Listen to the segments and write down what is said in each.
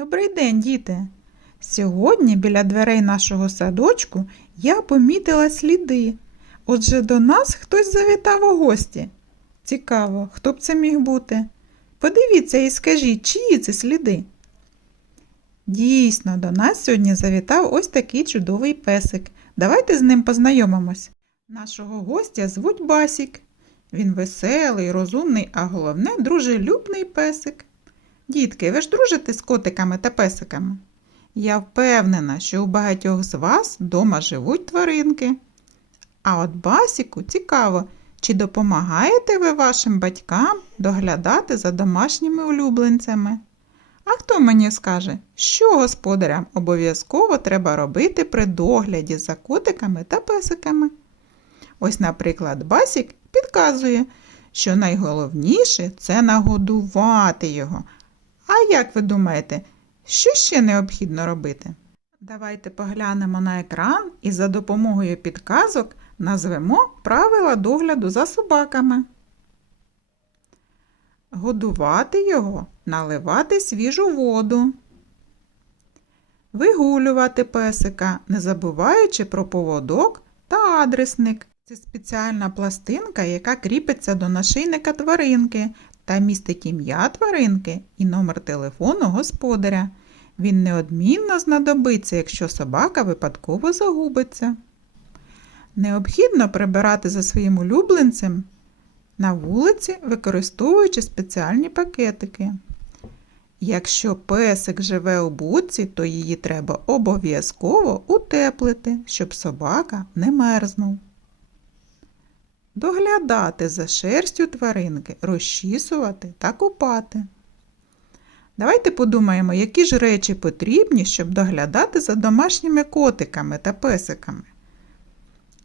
Добрий день, діти! Сьогодні біля дверей нашого садочку я помітила сліди. Отже, до нас хтось завітав у гості. Цікаво, хто б це міг бути? Подивіться і скажіть, чиї це сліди? Дійсно, до нас сьогодні завітав ось такий чудовий песик. Давайте з ним познайомимось. Нашого гостя звуть Басік. Він веселий, розумний, а головне дружелюбний песик. Дітки, ви ж дружите з котиками та песиками? Я впевнена, що у багатьох з вас вдома живуть тваринки. А от Басіку цікаво, чи допомагаєте ви вашим батькам доглядати за домашніми улюбленцями? А хто мені скаже, що господарям обов'язково треба робити при догляді за котиками та песиками? Ось, наприклад, Басік підказує, що найголовніше це нагодувати його. А як ви думаєте, що ще необхідно робити? Давайте поглянемо на екран і за допомогою підказок назвемо правила догляду за собаками. Годувати його, наливати свіжу воду. Вигулювати песика, не забуваючи про поводок та адресник. Це спеціальна пластинка, яка кріпиться до нашийника тваринки та містить ім'я тваринки і номер телефону господаря. Він неодмінно знадобиться, якщо собака випадково загубиться. Необхідно прибирати за своїм улюбленцем на вулиці, використовуючи спеціальні пакетики. Якщо песик живе у будці, то її треба обов'язково утеплити, щоб собака не мерзнув. Доглядати за шерстю тваринки, розчісувати та купати. Давайте подумаємо, які ж речі потрібні, щоб доглядати за домашніми котиками та песиками.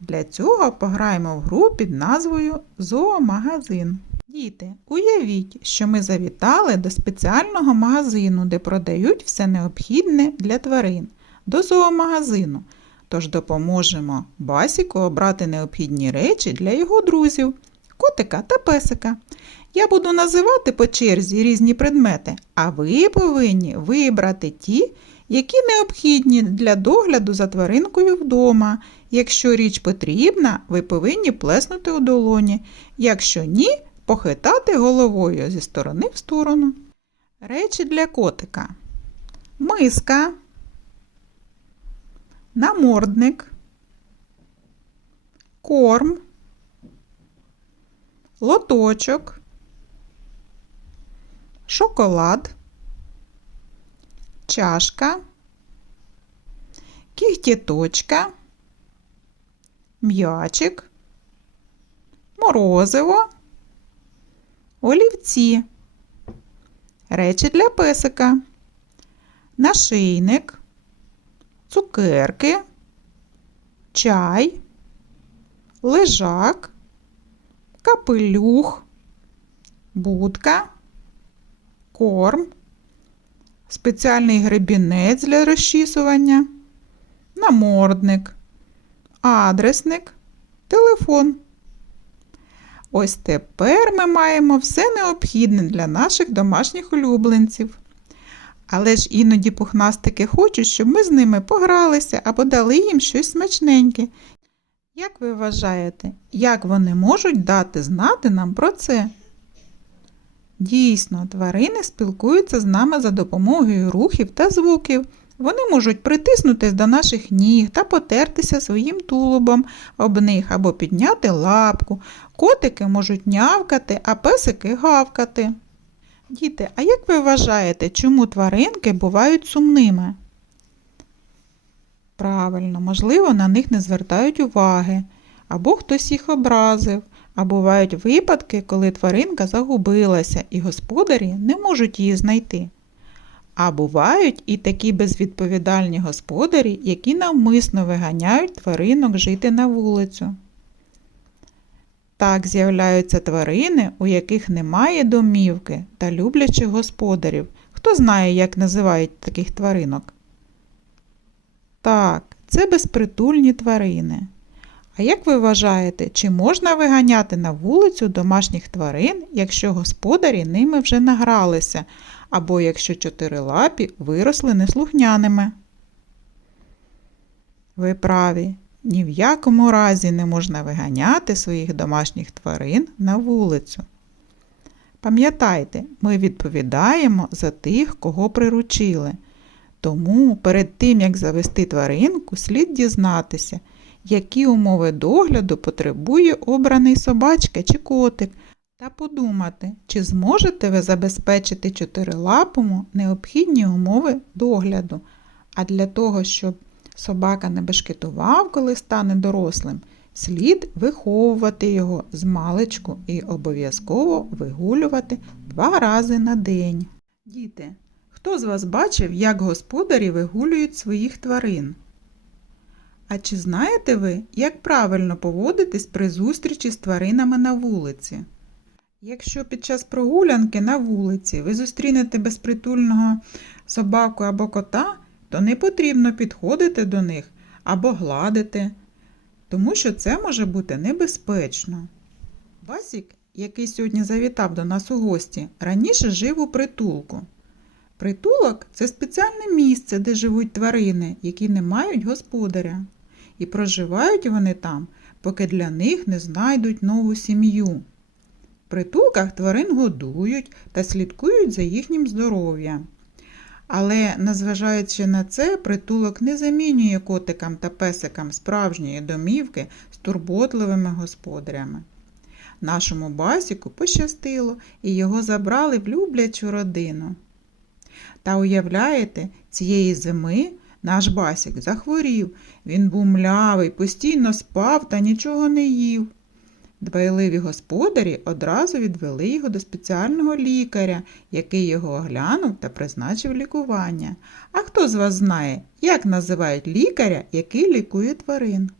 Для цього пограємо в гру під назвою Зоомагазин. Діти, уявіть, що ми завітали до спеціального магазину, де продають все необхідне для тварин, до зоомагазину. Тож допоможемо Басіку обрати необхідні речі для його друзів, котика та песика. Я буду називати по черзі різні предмети, а ви повинні вибрати ті, які необхідні для догляду за тваринкою вдома. Якщо річ потрібна, ви повинні плеснути у долоні. Якщо ні, похитати головою зі сторони в сторону. Речі для котика. Миска, намордник, корм, лоточок, шоколад, чашка, кігтєточка, м'ячик, морозиво, олівці, речі для песика, нашийник, цукерки, чай, лежак, капелюх, будка, корм, спеціальний гребінець для розчісування, намордник, адресник, телефон. Ось тепер ми маємо все необхідне для наших домашніх улюбленців. Але ж іноді пухнастики хочуть, щоб ми з ними погралися або дали їм щось смачненьке. Як ви вважаєте, як вони можуть дати знати нам про це? Дійсно, тварини спілкуються з нами за допомогою рухів та звуків. Вони можуть притиснутись до наших ніг та потертися своїм тулубом об них або підняти лапку. Котики можуть нявкати, а песики гавкати. Діти, а як ви вважаєте, чому тваринки бувають сумними? Правильно, можливо, на них не звертають уваги, або хтось їх образив, а бувають випадки, коли тваринка загубилася і господарі не можуть її знайти. А бувають і такі безвідповідальні господарі, які навмисно виганяють тваринок жити на вулицю. Так з'являються тварини, у яких немає домівки та люблячих господарів. Хто знає, як називають таких тваринок? Так, це безпритульні тварини. А як ви вважаєте, чи можна виганяти на вулицю домашніх тварин, якщо господарі ними вже награлися, або якщо чотирилапі виросли неслухняними? Ви праві, ні в якому разі не можна виганяти своїх домашніх тварин на вулицю. Пам'ятайте, ми відповідаємо за тих, кого приручили. Тому перед тим, як завести тваринку, слід дізнатися, які умови догляду потребує обраний собачка чи котик, та подумати, чи зможете ви забезпечити чотирилапому необхідні умови догляду. А для того, щоб собака не бешкетував, коли стане дорослим, слід виховувати його з маличку і обов'язково вигулювати два рази на день. Діти, хто з вас бачив, як господарі вигулюють своїх тварин? А чи знаєте ви, як правильно поводитись при зустрічі з тваринами на вулиці? Якщо під час прогулянки на вулиці ви зустрінете безпритульного собаку або кота, то не потрібно підходити до них або гладити, тому що це може бути небезпечно. Басік, який сьогодні завітав до нас у гості, раніше жив у притулку. Притулок це спеціальне місце, де живуть тварини, які не мають господаря. І проживають вони там, поки для них не знайдуть нову сім'ю. В притулках тварин годують та слідкують за їхнім здоров'ям. Але, незважаючи на це, притулок не замінює котикам та песикам справжньої домівки з турботливими господарями. Нашому басіку пощастило і його забрали в люблячу родину. Та уявляєте, цієї зими наш басік захворів, він був млявий, постійно спав та нічого не їв. Дбайливі господарі одразу відвели його до спеціального лікаря, який його оглянув та призначив лікування. А хто з вас знає, як називають лікаря, який лікує тварин?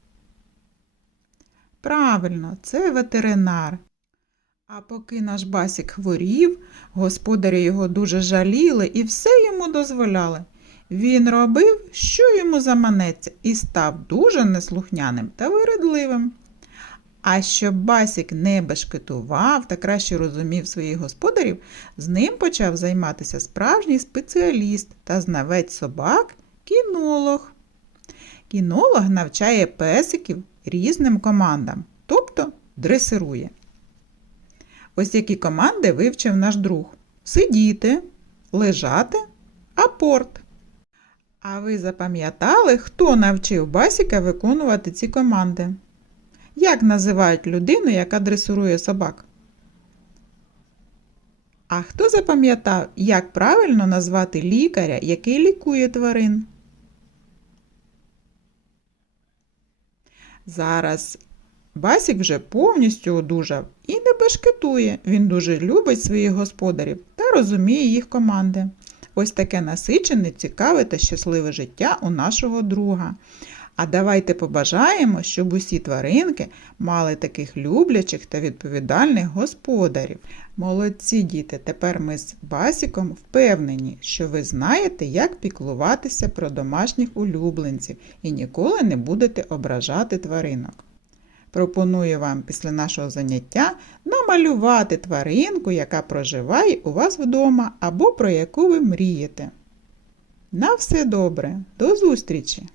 Правильно, це ветеринар. А поки наш басік хворів, господарі його дуже жаліли і все йому дозволяли. Він робив, що йому заманеться, і став дуже неслухняним та виредливим. А щоб басік не бешкетував та краще розумів своїх господарів, з ним почав займатися справжній спеціаліст та знавець собак кінолог. Кінолог навчає песиків різним командам, тобто дресирує. Ось які команди вивчив наш друг: сидіти, лежати, апорт. А ви запам'ятали, хто навчив басіка виконувати ці команди? Як називають людину, яка дресирує собак? А хто запам'ятав, як правильно назвати лікаря, який лікує тварин? Зараз Басік вже повністю одужав і не бешкетує. Він дуже любить своїх господарів та розуміє їх команди. Ось таке насичене, цікаве та щасливе життя у нашого друга. А давайте побажаємо, щоб усі тваринки мали таких люблячих та відповідальних господарів. Молодці діти, тепер ми з Басіком впевнені, що ви знаєте, як піклуватися про домашніх улюбленців і ніколи не будете ображати тваринок. Пропоную вам після нашого заняття намалювати тваринку, яка проживає у вас вдома або про яку ви мрієте. На все добре, до зустрічі!